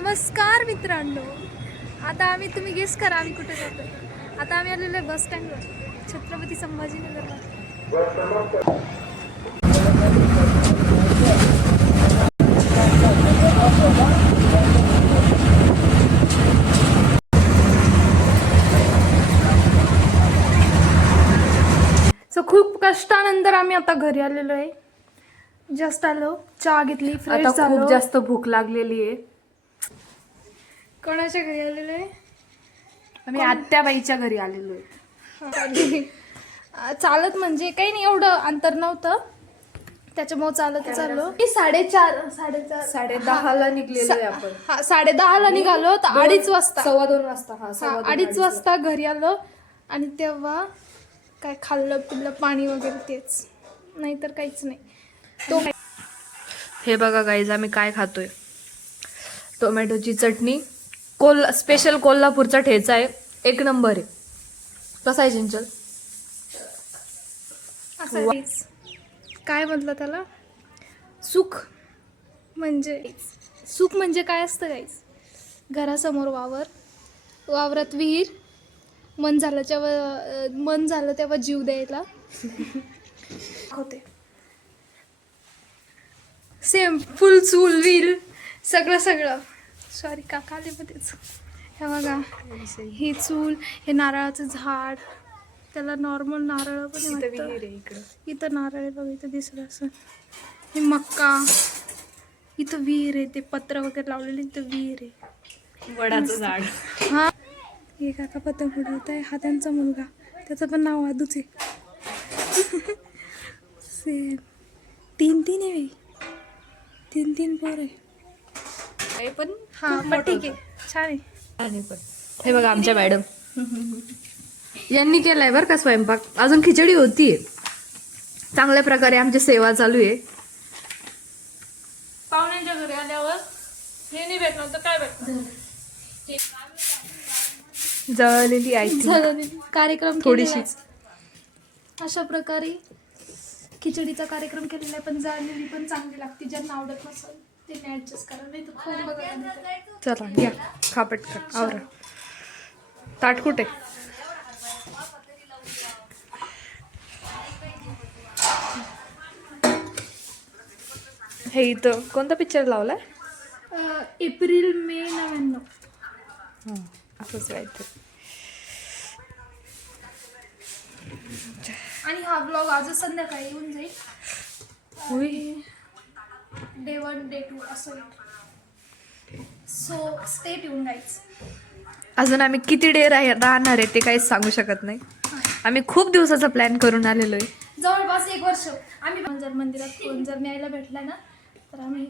नमस्कार मित्रांनो, आता आम्ही तुम्ही गेस करा आम्ही कुठे जातो. आता आम्ही आलेलो आहे बस स्टँडवर, छत्रपती संभाजीनगरला. सो खूप कष्टानंतर आम्ही आता घरी आलेलो आहे. जस्ट आलो, चहा घेतली, फ्रेश आता झालो. खूप जास्त भूक लागलेली आहे. कोणाच्या घरी आलेलो आहे? आम्ही आत्याबाईच्या घरी आलेलो आहे. चालत म्हणजे काही नाही, एवढं अंतर नव्हतं, त्याच्यामुळे चालत चाललो. 10:30 निघलेलो आहे आपण. हा 10:30 निघालो तर 2:30 वाजता, 2:15 वाजता. हा 2:30 वाजता घरी आलो. आणि तेव्हा काय खाल्लं पिल्लं, पाणी वगैरे, तेच, नाहीतर काहीच नाही. तो हे बघा गाईज, आम्ही काय खातोय. टोमॅटोची चटणी, स्पेशल कोल्हापूरचा ठेचा आहे, एक नंबर आहे. कसा आहे चिंचल? असं काय म्हणलं त्याला, सुख म्हणजे काय असतं गाईस? घरासमोर वावरात विहीर, मन झालं तेव्हा जीव द्यायला होते. सेम फुल चूल विहीर सगळं. सॉरी काका आले मध्येच. हे बघा, ही चूल, हे नारळाचं झाड, त्याला नॉर्मल नारळ पण वाटतं. इथं नारळ आहे बघा, इथं दिसलं असं. हे मक्का, इथं विहीर आहे, ते पत्र वगैरे लावलेले, इथं विहीर आहे, वडाचं झाड. हा, हे काका पतंग उडवत आहे. हा त्यांचा मुलगा, त्याचं पण नाव आदूच आहे. सेम 3 आहे, 3 पोर आहे. पण हा पण ठीक आहे, छान आहे. आणि पण हे बघा आमच्या मॅडम यांनी केलाय बरं का स्वयंपाक. अजून खिचडी होतीये. चांगल्या प्रकारे आमची सेवा चालू आहे. पाहुण्यांच्या घरी आल्यावर हे नाही भेटलं तर काय भेटलं? जळलेली आहे कार्यक्रम थोडीशी. अशा प्रकारे खिचडीचा कार्यक्रम केलेला आहे, पण जळलेली पण चांगली लागते. ज्यांना आवडत नसेल त्यांनी ऍडजस्ट करा, नाही तर खूप बघा. चला घ्या, खा पटकन, आवरा. ताट कुठे? हे इथं कोणता पिक्चर लावलाय? April May 99. असंच काहीतरी. आणि हा ब्लॉग आजच संध्याकाळी येऊन जाईल. Day 1 Day 2 असं. So stay tune guys. अजून आम्ही किती डे राहणार आहे ते काहीच सांगू शकत नाही. आम्ही खूप दिवसाचा प्लॅन करून आलेलो आहे, जवळपास 1 वर्ष. आम्ही जर मंदिरात कोण जर न्यायला भेटला ना, तर आम्ही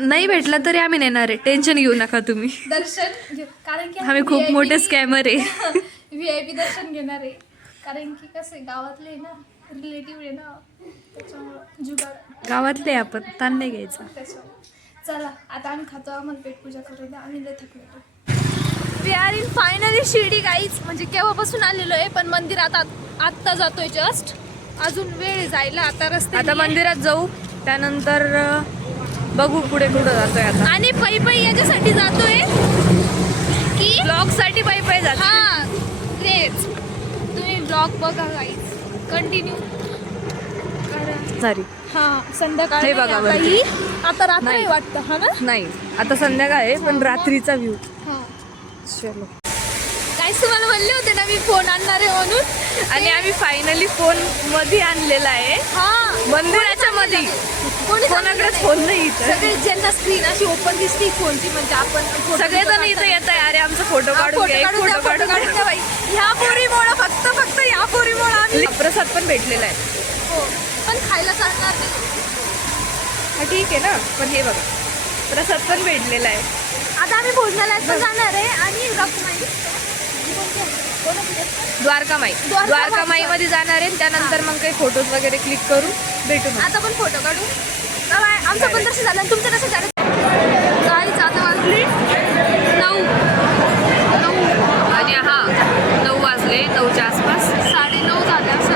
नाही भेटला तरी आम्ही नेणार आहे, टेन्शन घेऊ नका तुम्ही. दर्शन घेऊ, कारण की आम्ही खूप मोठे स्कॅमर आहे. VIP दर्शन घेणार आहे, कारण की कसं आहे, गावातले आहे ना, रिलेटिव्ह आहे ना, त्याच्यामुळं जुगाड. गावातले आपण, ताण नाही घ्यायचा. त्याच्यामुळे चला आता आम्ही खातो, आम्हाला पेटपूजा करायला. आम्ही लय थकलो. We are in finally Shirdi guys. म्हणजे केव्हापासून आलेलो आहे, पण मंदिरात आत्ता जातोय जस्ट. अजून वेळ जायला, आता रस्ते. आता मंदिरात जाऊ, त्यानंतर बघू पुढे कुठं जातोय आता. आणि पै याच्यासाठी जातोय की ब्लॉग साठी पायी जातो. हा तेच, तुम्ही ब्लॉग बघा गाईज, कंटिन्यू करा. सॉरी, हा संध्याकाळी हे बघा आता वरती. ही आता रात्र नाही. वाटतं, हा ना. नाही आता संध्याकाळ आहे, पण रात्रीचा व्ह्यू. हा चलो. काहीच तुम्हाला म्हणले होते ना मी फोन आणणार आहे म्हणून, आणि आम्ही फायनली फोन मध्ये आणलेला आहे, हा मंदिराच्या मध्ये. कोणाकडेच फोन नाही इथं. सगळे ज्यांना स्क्रीन अशी ओपन दिसती फोनची, म्हणजे आपण सगळेजण इथं येत आहे, अरे आमचा फोटो काढून घ्या, फोटो काढून घ्या. बाई. ह्या पोरीमुळं, फक्त ह्या पोरीमुळं आम्ही. प्रसाद पण भेटलेला आहे. हो, पण खायला चालणार नाही. हा ठीक आहे ना, पण हे बघा प्रसाद पण भेटलेला आहे. आता आम्ही भोजनालयात पण जाणार आहे. आणि द्वारकामाई मध्ये जाणार आहे. त्यानंतर मग काही फोटोज वगैरे क्लिक करू, भेटू मग. आता पण फोटो काढू. आमचं पण तसं झालं, तुमचं कसं झालं? गाईच आता वाजली 9 आणि हा 9 वाजले, 9च्या आसपास, 9:30 झाले असं.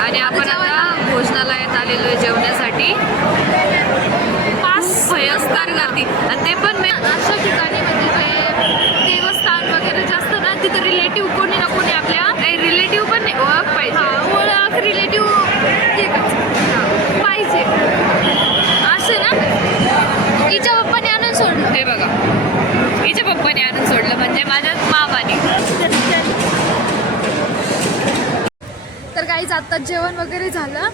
आणि आपण आता भोजनालयात आलेलो आहे जेवण्यासाठी. 5 भयंकर गर्दी, आणि ते पण अशा आता जेवण वगैरे झालं.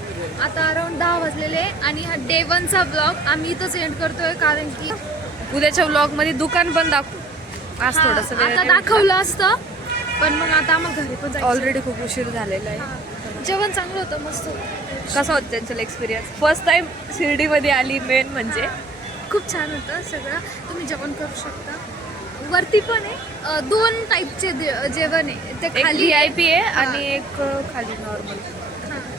आता अराउंड 10 वाजलेले आणि हा डे 1चा ब्लॉग आम्ही इथंच एंड करतोय, कारण की उद्याच्या व्लॉग मध्ये दुकान पण दाखवू. आज थोडस आता दाखवलं असतं, पण मग आता आम्हाला घरी पण जायचं. ऑलरेडी खूप उशीर झालेला आहे. जेवण चांगलं होतं, मस्त होतं. कसा होता त्यांचा एक्सपिरियन्स? फर्स्ट टाइम शिर्डीमध्ये आली मेन म्हणजे. खूप छान होतं सगळं. तुम्ही जेवण करू शकता. वरती पण आहे 2 टाईपचे जेवण आहे. ते एक खाली VIP आहे आणि एक खाली नॉर्मल.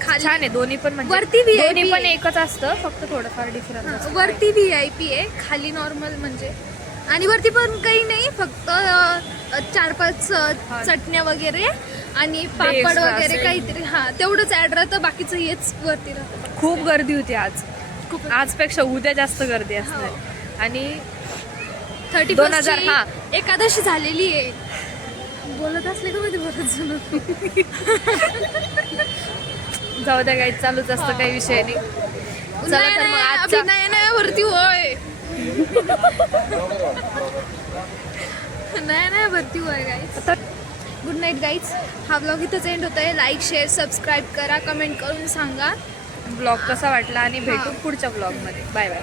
खाली छान आहे दोन्ही पण, म्हणजे वरती VIP दोन्ही पण आहे. एकच असतं, फक्त थोडंफार डिफरन्स. वरती VIP आहे, खाली नॉर्मल म्हणजे. आणि वरती पण काही नाही, फक्त 4-5 चटण्या वगैरे आणि पापड extra वगैरे असेल. काहीतरी. तेवढंच ऍड राहतं, बाकीचं हेच वरती राहतं. खूप गर्दी होती आज. खूप आजपेक्षा उद्या जास्त गर्दी असणार. आणि 31 हा. एकादशी झालेली आहे. बोलत असले का मध्ये बोलत झालं. जाऊ द्या काही, चालूच असतं, काही विषय नाही. चला तर मग आजचा वरती होय. नाही भरती होय गाईज. Good night guys. हा ब्लॉग इथंच एंड होत आहे. लाईक, शेअर, सबस्क्राईब करा, कमेंट करून सांगा ब्लॉग कसा वाटला आणि भेटू पुढच्या ब्लॉग मध्ये. Bye bye.